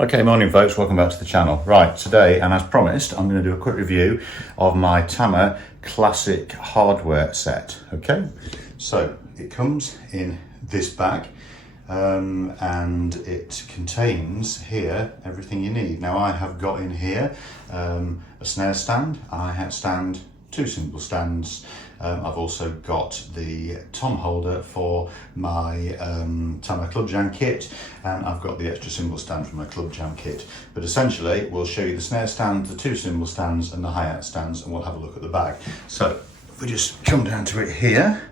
Okay, morning folks, welcome back to the channel. Right, today, and as promised, I'm going to do a quick review of my Tama Classic Hardware set, okay? So, it comes in this bag, and it contains here everything you need. Now I have got in here a snare stand, a hi-hat stand, two cymbal stands. I've also got the tom holder for my Tama Club Jam kit, and I've got the extra cymbal stand for my Club Jam kit. But essentially, we'll show you the snare stand, the two cymbal stands, and the hi-hat stands, and we'll have a look at the bag. So, if we just come down to it here,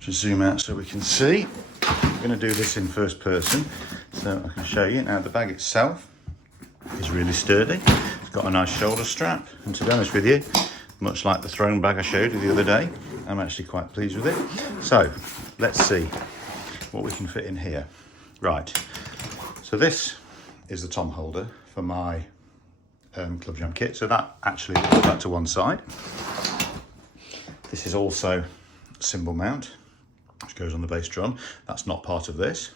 just zoom out so we can see. I'm going to do this in first person, so I can show you. Now, the bag itself is really sturdy. It's got a nice shoulder strap, and to be honest with you, much like the throne bag I showed you the other day, I'm actually quite pleased with it. So let's see what we can fit in here. Right, so this is the tom holder for my Club Jam kit. So that actually, we'll put that to one side. This is also a cymbal mount, which goes on the bass drum. That's not part of this,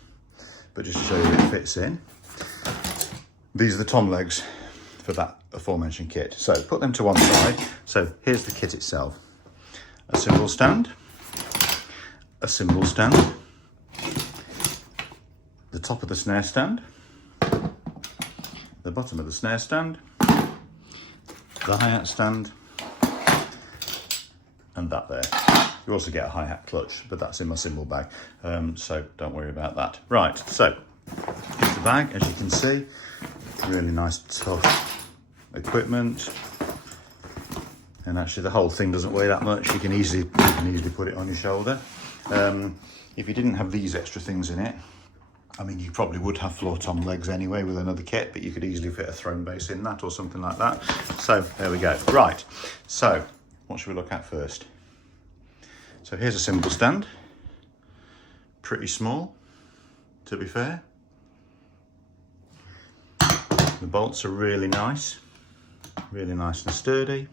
but just to show you it fits in. These are the tom legs for that aforementioned kit. So put them to one side. So here's the kit itself. A cymbal stand, a cymbal stand, the top of the snare stand, the bottom of the snare stand, the hi-hat stand, and that there. You also get a hi-hat clutch, but that's in my cymbal bag, so don't worry about that. Right, so here's the bag, as you can see. Really nice, tough equipment, and actually the whole thing doesn't weigh that much. You can easily put it on your shoulder. If you didn't have these extra things in it, I mean, you probably would have floor tom legs anyway with another kit, but you could easily fit a throne bass in that or something like that. So there we go. Right, so what should we look at first? So here's a cymbal stand, pretty small, to be fair. The bolts are really nice and sturdy.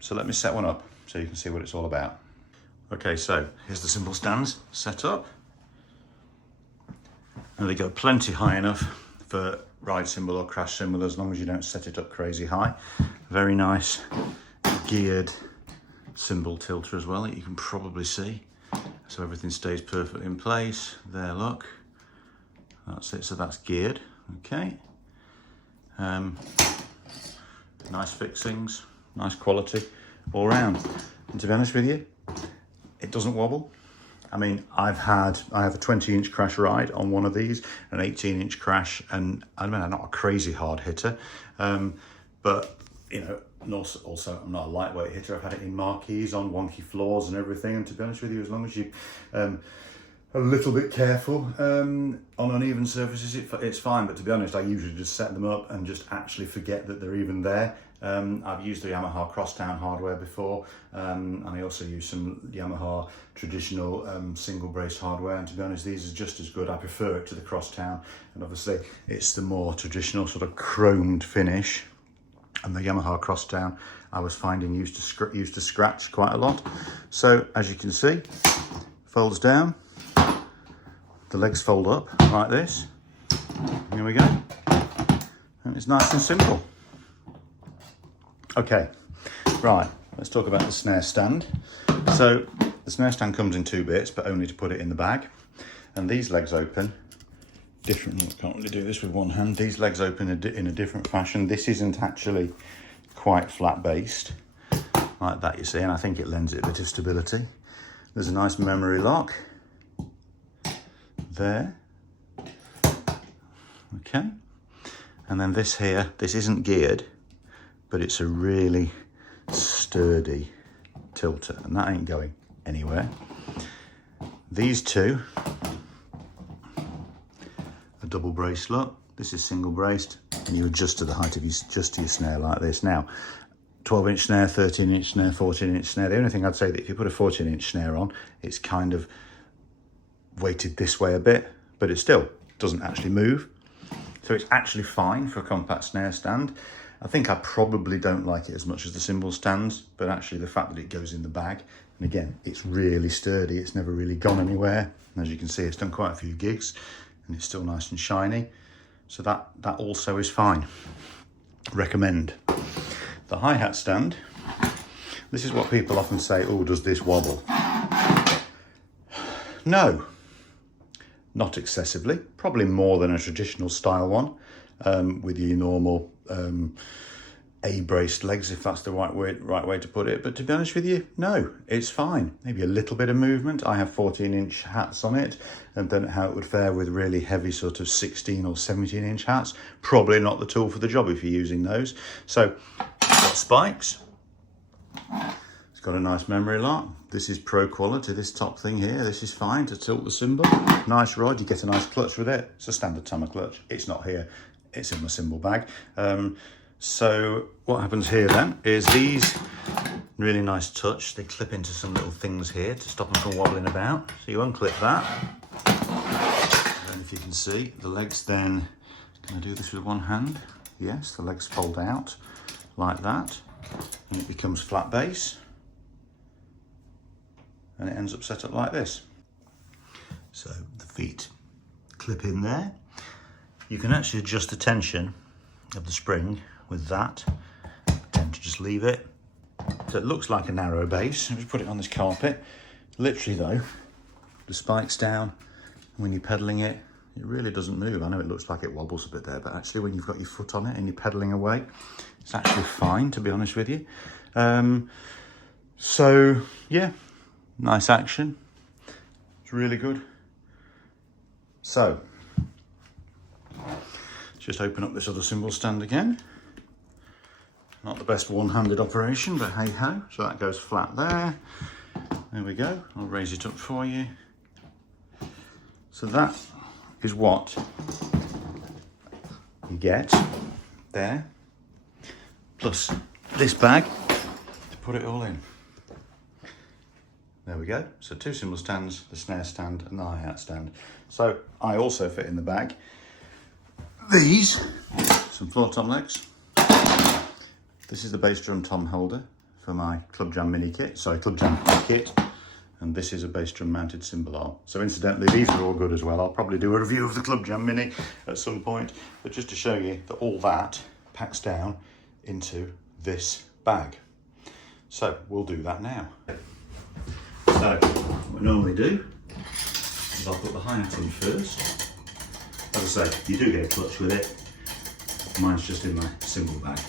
So let me set one up so you can see what it's all about. Okay, so here's the cymbal stands set up. And they go plenty high enough for ride cymbal or crash cymbal, as long as you don't set it up crazy high. Very nice geared cymbal tilter as well, that you can probably see. So everything stays perfectly in place. There, look. That's it, so that's geared, okay. Nice fixings, nice quality all round. And to be honest with you, it doesn't wobble. I mean, I have a 20-inch crash ride on one of these, an 18-inch crash, and I mean, I'm not a crazy hard hitter, but you know, and also I'm not a lightweight hitter. I've had it in marquees on wonky floors and everything, and to be honest with you, as long as you a little bit careful on uneven surfaces, it's fine. But to be honest, I usually just set them up and just actually forget that they're even there. I've used the Yamaha crosstown hardware before, and I also use some Yamaha traditional single brace hardware, and to be honest, these are just as good. I prefer it to the crosstown, and obviously it's the more traditional sort of chromed finish, and the Yamaha crosstown I was finding used to scratch quite a lot. So as you can see, folds down. The legs fold up like this. Here we go. And it's nice and simple. Okay, right, let's talk about the snare stand. So the snare stand comes in two bits, but only to put it in the bag. And these legs open differently. I can't really do this with one hand. These legs open in a different fashion. This isn't actually quite flat based like that, you see, and I think it lends it a bit of stability. There's a nice memory lock there, okay, and then this here, this isn't geared, but it's a really sturdy tilter, and that ain't going anywhere. These two are double braced, look, this is single braced, and you adjust to the height of your snare like this. Now 12-inch snare, 13-inch snare, 14-inch snare. The only thing I'd say that if you put a 14-inch snare on, it's kind of weighted this way a bit, but it still doesn't actually move. So it's actually fine for a compact snare stand. I think I probably don't like it as much as the cymbal stands, but actually the fact that it goes in the bag, and again, it's really sturdy, it's never really gone anywhere. And as you can see, it's done quite a few gigs. and it's still nice and shiny. So that also is fine. Recommend. The hi-hat stand, this is what people often say, oh, does this wobble? No, not excessively, probably more than a traditional style one, with your normal A-braced legs, if that's the right way to put it. But to be honest with you, no, it's fine. Maybe a little bit of movement. I have 14-inch hats on it, and don't know how it would fare with really heavy sort of 16 or 17-inch hats. Probably not the tool for the job if you're using those. So, got spikes. It's got a nice memory lock. This is pro quality, this top thing here. This is fine to tilt the cymbal. Nice rod, you get a nice clutch with it. It's a standard Tama clutch. It's not here, it's in my cymbal bag. So what happens here then is these, really nice touch, they clip into some little things here to stop them from wobbling about. So you unclip that, and if you can see, the legs then, can I do this with one hand? Yes, the legs fold out like that, and it becomes flat base, and it ends up set up like this. So the feet clip in there. You can actually adjust the tension of the spring with that. I tend to just leave it. So it looks like a narrow base. I'll just put it on this carpet. Literally though, the spike's down, and when you're pedaling it, it really doesn't move. I know it looks like it wobbles a bit there, but actually when you've got your foot on it and you're pedaling away, it's actually fine, to be honest with you. So yeah, nice action. It's really good. So, just open up this other cymbal stand again. Not the best one-handed operation, but hey ho. So that goes flat there. There we go. I'll raise it up for you. So that is what you get there, plus this bag to put it all in. There we go. So 2 cymbal stands, the snare stand and the hi-hat stand. So I also fit in the bag these, some floor tom legs. This is the bass drum tom holder for my Club Jam mini kit, Club Jam kit. And this is a bass drum mounted cymbal arm. So incidentally, these are all good as well. I'll probably do a review of the Club Jam mini at some point, but just to show you that all that packs down into this bag. So we'll do that now. So what I normally do is I'll put the hi-hat in first. As I say, you do get a clutch with it. Mine's just in my cymbal bag.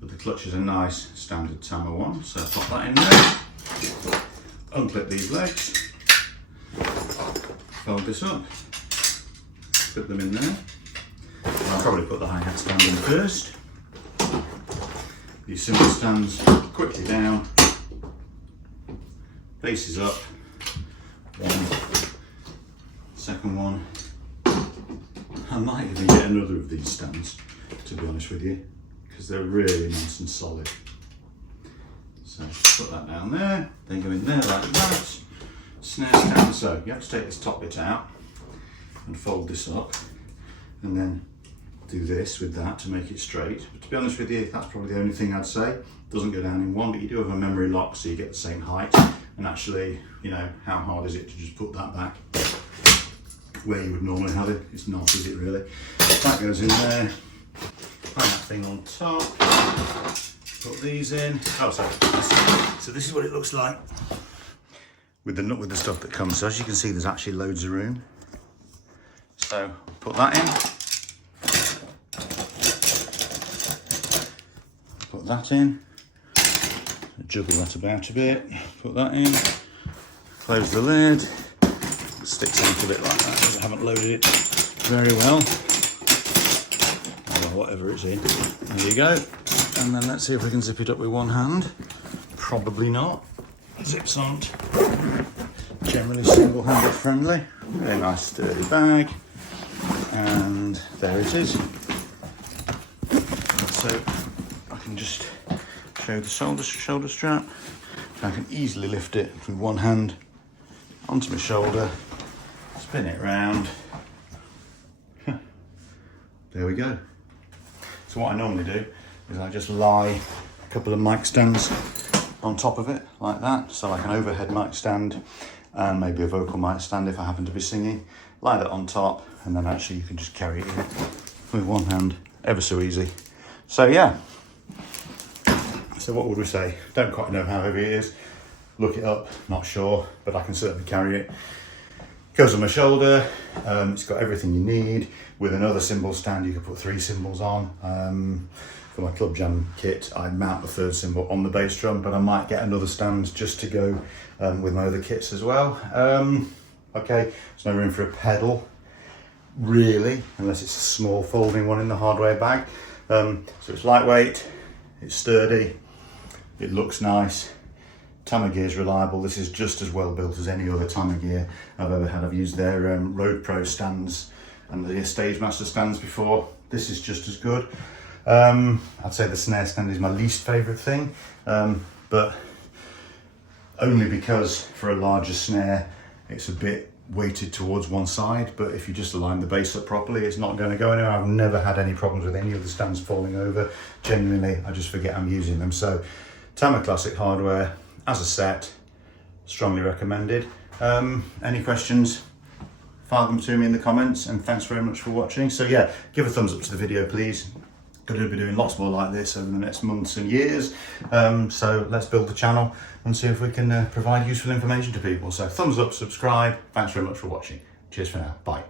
But the clutch is a nice standard Tama one, so I'll pop that in there. Unclip these legs, fold this up, put them in there. And I'll probably put the hi-hat stand in first. These cymbal stands quickly down, bases up, one, second one. I might even get another of these stands, to be honest with you, because they're really nice and solid. So put that down there, then go in there like that. Snare stand, so you have to take this top bit out and fold this up, and then do this with that to make it straight. But to be honest with you, that's probably the only thing I'd say. It doesn't go down in one, but you do have a memory lock, so you get the same height. And actually, you know, how hard is it to just put that back where you would normally have it? It's not, is it really? That goes in there. Put that thing on top. Put these in. Oh, sorry. So this is what it looks like with the stuff that comes. So as you can see, there's actually loads of room. So put that in. Put that in. Juggle that about a bit. Put that in. Close the lid. It sticks into it like that because I haven't loaded it very well. Or whatever it's in. There you go. And then let's see if we can zip it up with one hand. Probably not. Zips aren't generally single-handed friendly. Very nice sturdy bag. And there it is. So I can just show the shoulder strap. I can easily lift it with one hand onto my shoulder, spin it round. There we go. So what I normally do is I just lie a couple of mic stands on top of it like that, so like an overhead mic stand and maybe a vocal mic stand if I happen to be singing lie that on top, and then actually you can just carry it in with one hand, ever so easy. So yeah, so what would we say? Don't quite know how heavy it is. Look it up, not sure, but I can certainly carry it. Goes on my shoulder. It's got everything you need. With another cymbal stand, you can put 3 cymbals on. For my club jam kit, I mount the 3rd cymbal on the bass drum, but I might get another stand just to go with my other kits as well. Okay, there's no room for a pedal, really, unless it's a small folding one in the hardware bag. So it's lightweight, it's sturdy, it looks nice. Tama gear is reliable. This is just as well built as any other Tama gear I've ever had. I've used their Road Pro stands and the Stage Master stands before. This is just as good. I'd say the snare stand is my least favourite thing, but only because for a larger snare it's a bit weighted towards one side, but if you just align the bass up properly, it's not going to go anywhere. I've never had any problems with any of the stands falling over. Genuinely, I just forget I'm using them. So Tama Classic Hardware as a set, strongly recommended. Any questions, fire them to me in the comments, and thanks very much for watching. So yeah, give a thumbs up to the video, please. Going to be doing lots more like this over the next months and years. So let's build the channel and see if we can provide useful information to people. So thumbs up, subscribe. Thanks very much for watching. Cheers for now. Bye.